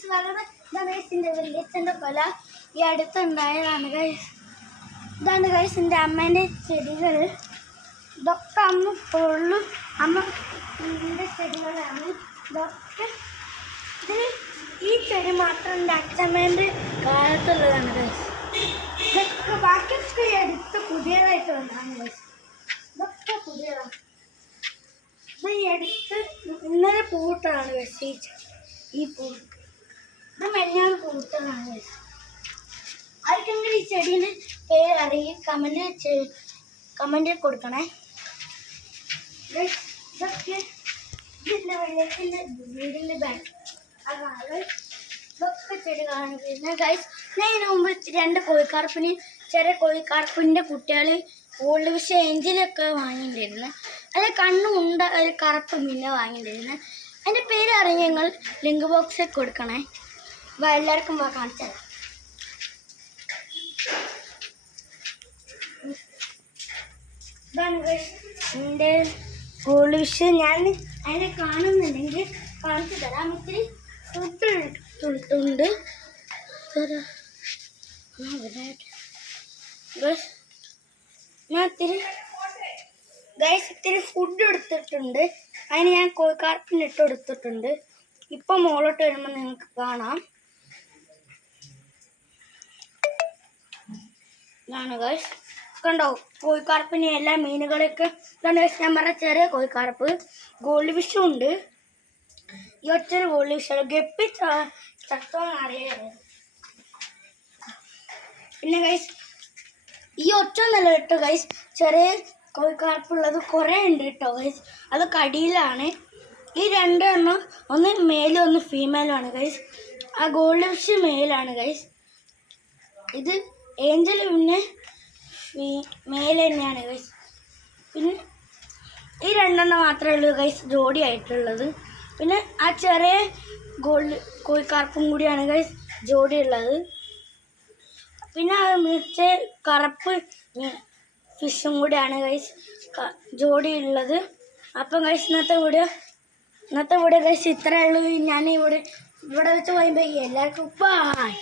Guys വളരെ ഇതാണ് ഗൈസിന്റെ വലിയച്ഛന്റെ കൊല ഈ അടുത്തുണ്ടായതാണ് ഗൈസ് ഇതാണ് ഗൈസ് എന്റെ അമ്മേന്റെ ചെടികൾ. ഇതൊക്കെ അമ്മ ഫുള്ളും അമ്മ ഇതിന്റെ ചെടികളാണ്. ഇതൊക്കെ ഇതിൽ ഈ ചെടി മാത്രം എന്റെ അച്ഛമ്മേന്റെ കാലത്തുള്ളതാണ് ഗൈസ് ഇതൊക്കെ ബാക്കിയൊക്കെ ഈ അടുത്ത് പുതിയതായിട്ട് വന്നതാണ് ഗൈസ് ഇതൊക്കെ പുതിയതാണ്. ഇത് ഈ അടുത്ത് ഇന്നലെ പൂട്ടാണ് ഗൈസ് ഈ ഈ പൂ ഇത് ഗൈസ് ആർക്കെങ്കിലും ഈ ചെടീന്റെ പേര് അറിയും കമന്റ് കമന്റിൽ കൊടുക്കണേ. ഇതൊക്കെ ഇതിന്റെ വെള്ളത്തിന്റെ വീടിന്റെ ബാക്ക് അതാണ്. ഇതൊക്കെ ചെടികളാണ് പിന്നെ ഗൈസ് ഞാൻ ഇതിനു മുമ്പ് രണ്ട് കോഴിക്കാർപ്പിന് ചെറിയ കോഴിക്കാർപ്പിന്റെ കുട്ടികൾ ഓൾഡ് വിഷ എഞ്ചിലൊക്കെ വാങ്ങിയിട്ടുണ്ടായിരുന്നു അല്ല കണ്ണും ഉണ്ട ഒരു കറുപ്പ് മീനെ വാങ്ങിയിട്ടുണ്ടായിരുന്നു അതിന്റെ പേര് അറിഞ്ഞ് ലിങ്ക് ബോക്സിൽ കൊടുക്കണേ. എല്ലാവർക്കും കാണിച്ചു തരാം ഇതാണ് എന്റെ ഗോൾഡ് വിഷ് ഞാൻ അതിനെ കാണുന്നുണ്ടെങ്കിൽ കാണിച്ചു തരാം ഇത്തിരി ഫുഡ് തരാം. ഞാൻ ഇത്തിരി ഗൈസ് ഇത്തിരി ഫുഡ് എടുത്തിട്ടുണ്ട് അതിന് ഞാൻ കോഴിക്കാർപ്പിന് ഇട്ട് കൊടുത്തിട്ടുണ്ട് ഇപ്പം മുകളോട്ട് വരുമ്പോൾ നിങ്ങൾക്ക് കാണാം ഇതാണ് ഗൈസ് കണ്ടോ കോഴിക്കാർപ്പിന് എല്ലാ മീനുകളൊക്കെ ഇതാണ് ഗൈസ് ഞാൻ പറഞ്ഞ ചെറിയ കോഴിക്കാർപ്പ്. ഗോൾഡ് ഫിഷും ഉണ്ട്. ഈ ഒറ്റ ഗോൾഡ് ഫിഷാണ് ഗപ്പി ചത്തോന്ന് അറിയാറ് പിന്നെ ഗൈസ് ഈ ഒറ്റ നില കേട്ടോ ഗൈസ് ചെറിയ കോഴിക്കാർപ്പുള്ളത് കുറേ ഉണ്ട് കേട്ടോ ഗൈസ് അത് കടിയിലാണ്. ഈ രണ്ടെണ്ണം ഒന്ന് മേലും ഒന്ന് ഫീമെയിലാണ് ഗൈസ് ആ ഗോൾഡ് ഫിഷ് മെയിലാണ് ഗൈസ് ഇത് ഏഞ്ചൽ പിന്നെ മേലെ തന്നെയാണ് ഗൈസ് പിന്നെ ഈ രണ്ടെണ്ണം മാത്രമേ ഉള്ളൂ ഗൈസ് ജോഡി ആയിട്ടുള്ളത്. പിന്നെ ആ ചെറിയ ഗോൾഡ് കോഴിക്കാർപ്പും കൂടിയാണ് ഗൈസ് ജോഡി ഉള്ളത്. പിന്നെ ആ മിച്ച കറുപ്പ് ഫിഷും കൂടിയാണ് ഗൈസ് ജോഡി ഉള്ളത്. അപ്പം ഗൈസ് ഇന്നത്തെ വീഡിയോ ഇന്നത്തെ വീഡിയോ ഗൈസ് ഇത്രയേ ഉള്ളൂ. ഞാൻ ഇവിടെ ഇവിടെ വെച്ച് പോയപ്പോൾ എല്ലാവർക്കും ബൈ